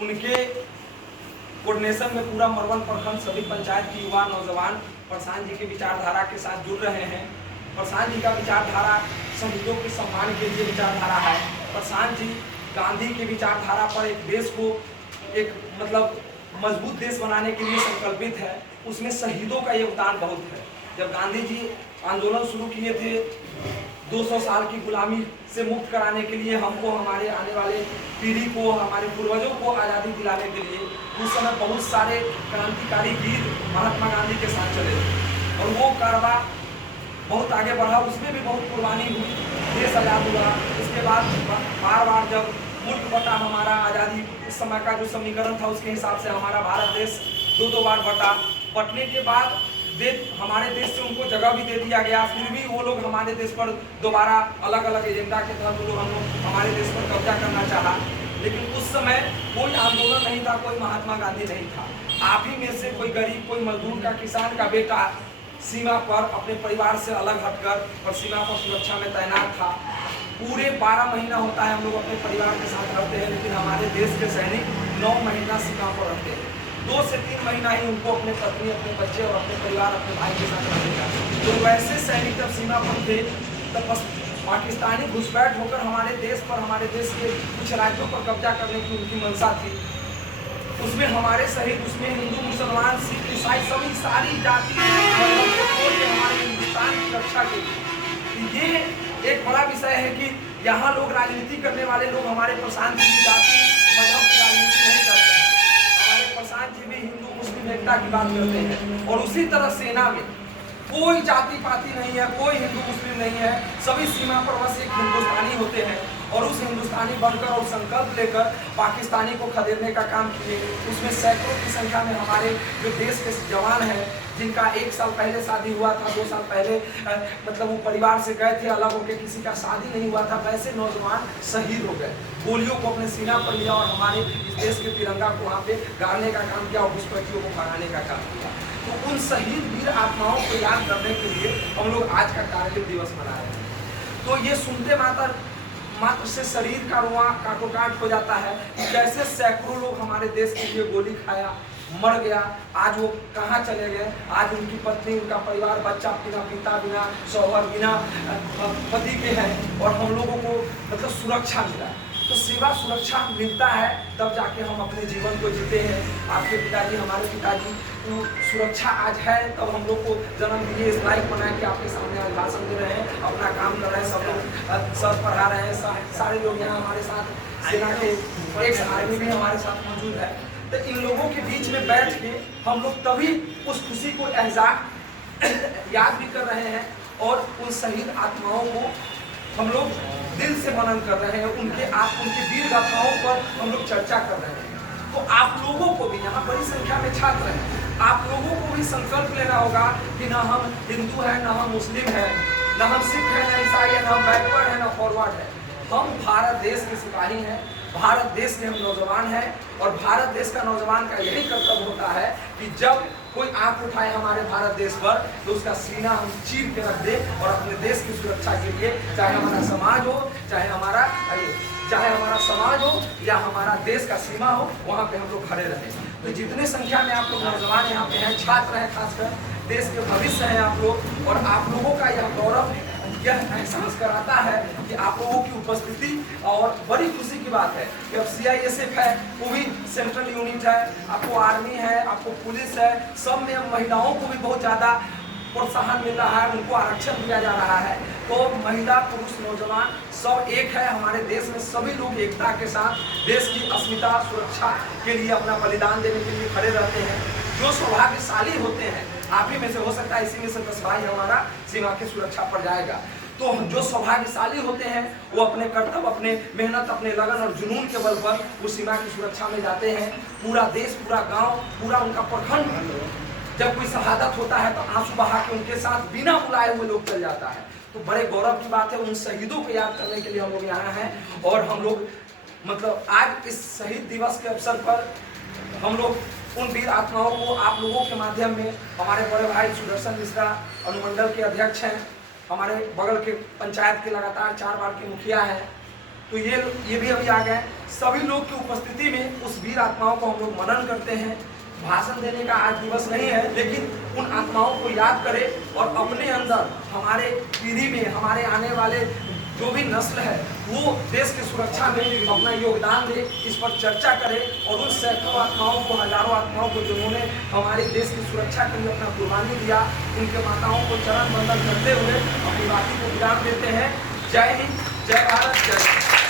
उनके कोऑर्डिनेशन में पूरा मरवन प्रखंड सभी पंचायत की युवा नौजवान प्रशांत जी के विचारधारा के साथ जुड़ रहे हैं। प्रशांत जी का विचारधारा शहीदों के सम्मान के लिए विचारधारा है। प्रशांत जी गांधी की विचारधारा पर एक देश को एक मतलब मजबूत देश बनाने के लिए संकल्पित है। उसमें शहीदों का योगदान बहुत है। जब गांधी जी आंदोलन शुरू किए थे 200 साल की गुलामी से मुक्त कराने के लिए, हमको हमारे आने वाले पीढ़ी को, हमारे पूर्वजों को आज़ादी दिलाने के लिए, उस समय बहुत सारे क्रांतिकारी वीर महात्मा गांधी के साथ चले और वो कारवा बहुत आगे बढ़ा। उसमें भी बहुत कुर्बानी हुई, देश आज़ाद हुआ। इसके बाद बार बार जब मुल्क बटा हमारा आज़ादी, उस समय का जो समीकरण था उसके हिसाब से हमारा भारत देश दो बार बटा। बटने के बाद हमारे देश से उनको जगह भी दे दिया गया, फिर भी वो लोग हमारे देश पर दोबारा अलग अलग एजेंडा के तहत वो लोग हमारे देश पर कब्जा करना चाहा। लेकिन उस समय कोई आंदोलन नहीं था, कोई महात्मा गांधी नहीं था। आप ही में से कोई गरीब, कोई मजदूर का, किसान का बेटा सीमा पर अपने परिवार से अलग हटकर और सीमा पर सुरक्षा में तैनात था। पूरे 12 महीना होता है हम लोग अपने परिवार के साथ रहते हैं, लेकिन हमारे देश के सैनिक 9 महीना सीमा पर रहते हैं। 2 से 3 महीना ही उनको अपने पत्नी, अपने बच्चे और अपने परिवार, अपने भाई के साथ रहने का। तो वैसे सैनिक जब सीमा पर थे तब बस पाकिस्तानी घुसपैठ होकर हमारे देश पर, हमारे देश के कुछ राज्यों पर कब्जा करने की उनकी मंशा थी। उसमें हमारे शहीद, उसमें हिंदू, मुसलमान, सिख, ईसाई सभी सारी जाति हमारे हिंदुस्तान की रक्षा के लिए। ये एक बड़ा विषय है कि यहाँ लोग राजनीति करने वाले लोग हमारे प्रशांत जी की जाति मजहब की राजनीति नहीं करते हैं। हमारे प्रशांत जी भी हिंदू मुस्लिम एकता की बात करते हैं। और उसी तरह सेना में कोई जाति पाति नहीं है, कोई हिंदू मुस्लिम नहीं है, सभी सीमा पर बस एक हिंदुस्तानी होते हैं। और उस हिंदुस्तानी बनकर और संकल्प लेकर पाकिस्तानी को खदेड़ने का काम किए। उसमें सैकड़ों की संख्या में हमारे जो देश के जवान हैं, जिनका 1 साल पहले शादी हुआ था, 2 साल पहले मतलब वो परिवार से गए थे अलग होकर, किसी का शादी नहीं हुआ था, वैसे नौजवान शहीद हो गए। गोलियों को अपने सीना पर लिया और हमारे इस देश के तिरंगा को वहाँ पे गाड़ने का काम किया और घुसपैठियों को भगाने का काम किया। तो उन शहीद वीर आत्माओं को याद करने के लिए हम लोग आज का कारगिल दिवस मना रहे हैं। तो ये सुनते मात्र से शरीर का रुआ काटोकाट हो जाता है कि कैसे सैकड़ों लोग हमारे देश के लिए गोली खाया, मर गया। आज वो कहाँ चले गए, आज उनकी पत्नी, उनका परिवार, बच्चा बिना पिता, बिना शौहर, बिना पति के हैं और हम लोगों को मतलब सुरक्षा मिला। तो सेवा सुरक्षा मिलता है तब जाके हम अपने जीवन को जीते हैं। आपके पिताजी, हमारे पिताजी, तो सुरक्षा आज है तब हम लोग को जन्म दिए, इस लाइक बना के आपके सामने आज भाषण दे रहे हैं, अपना काम कर रहे हैं, सब लोग सर पढ़ा रहे हैं, सारे लोग यहाँ हमारे साथ, सेना के एक आर्मी भी हमारे साथ मौजूद है। तो इन लोगों के बीच में बैठ के हम लोग तभी उस खुशी को याद भी कर रहे हैं और उन शहीद आत्माओं को हम लोग दिल से मनन कर रहे हैं, उनके वीर गाथाओं पर हम लोग चर्चा कर रहे हैं। तो आप लोगों को भी, यहाँ बड़ी संख्या में छात्र हैं, आप लोगों को भी संकल्प लेना होगा कि ना हम हिंदू हैं, ना हम मुस्लिम हैं, ना हम सिख हैं, ना ईसाई हैं, ना हम बैकवर्ड हैं, ना फॉरवर्ड हैं। हम भारत देश के सिपाही हैं, भारत देश के हम नौजवान हैं और भारत देश का नौजवान का यही कर्तव्य होता है कि जब कोई आंख उठाए हमारे भारत देश पर तो उसका सीना हम चीर के रख दें और अपने देश की सुरक्षा के लिए, चाहे हमारा समाज हो, चाहे हमारा समाज हो या हमारा देश का सीमा हो, वहाँ पे हम लोग खड़े रहें। तो जितने संख्या में आप लोग नौजवान यहाँ पे हैं, छात्र हैं, खासकर देश के भविष्य हैं आप लोग, और आप लोगों का यह गौरव, यह एहसास कराता है कि आप लोगों की उपस्थिति, और बड़ी खुशी की बात है कि अब CISF है, वो भी सेंट्रल यूनिट है, आपको आर्मी है, आपको पुलिस है, सब में महिलाओं को भी बहुत ज़्यादा प्रोत्साहन मिल रहा है, उनको आरक्षण दिया जा रहा है। तो महिला, पुरुष, नौजवान सब एक है। हमारे देश में सभी लोग एकता के साथ देश की अस्मिता, सुरक्षा के लिए अपना बलिदान देने के लिए खड़े रहते हैं। जो सौभाग्यशाली होते हैं, आप ही में से हो सकता है इसी में से 10 भाई हमारा सीमा की सुरक्षा पर जाएगा। तो जो सौभाग्यशाली होते हैं वो अपने कर्तव्य, अपने मेहनत, अपने लगन और जुनून के बल पर उस सीमा की सुरक्षा में जाते हैं। पूरा देश, पूरा गांव, पूरा उनका प्रखंड, जब कोई शहादत होता है तो आंसू बहा के उनके साथ बिना बुलाए हुए लोग चल जाता है। तो बड़े गौरव की बात है, उन शहीदों को याद करने के लिए हम लोग यहाँ हैं। और हम लोग मतलब आज इस शहीद दिवस के अवसर पर हम लोग उन वीर आत्माओं को आप लोगों के माध्यम में, हमारे बड़े भाई सुदर्शन मिश्रा अनुमंडल के अध्यक्ष हैं, हमारे बगल के पंचायत के लगातार 4 बार के मुखिया हैं, तो ये भी अभी आ गए, सभी लोग की उपस्थिति में उस वीर आत्माओं को हम लोग मनन करते हैं। भाषण देने का आज दिवस नहीं है, लेकिन उन आत्माओं को याद करें और अपने अंदर, हमारे पीढ़ी में, हमारे आने वाले जो भी नस्ल है वो देश की सुरक्षा में अपना योगदान दे, इस पर चर्चा करें। और उन सैकड़ों आत्माओं को, हजारों आत्माओं को जिन्होंने हमारे देश की सुरक्षा के लिए अपना कुर्बानी दिया, उनके माताओं को चरण वंदन करते हुए अपनी बातों को विराम देते हैं। जय हिंद, जय भारत, जय।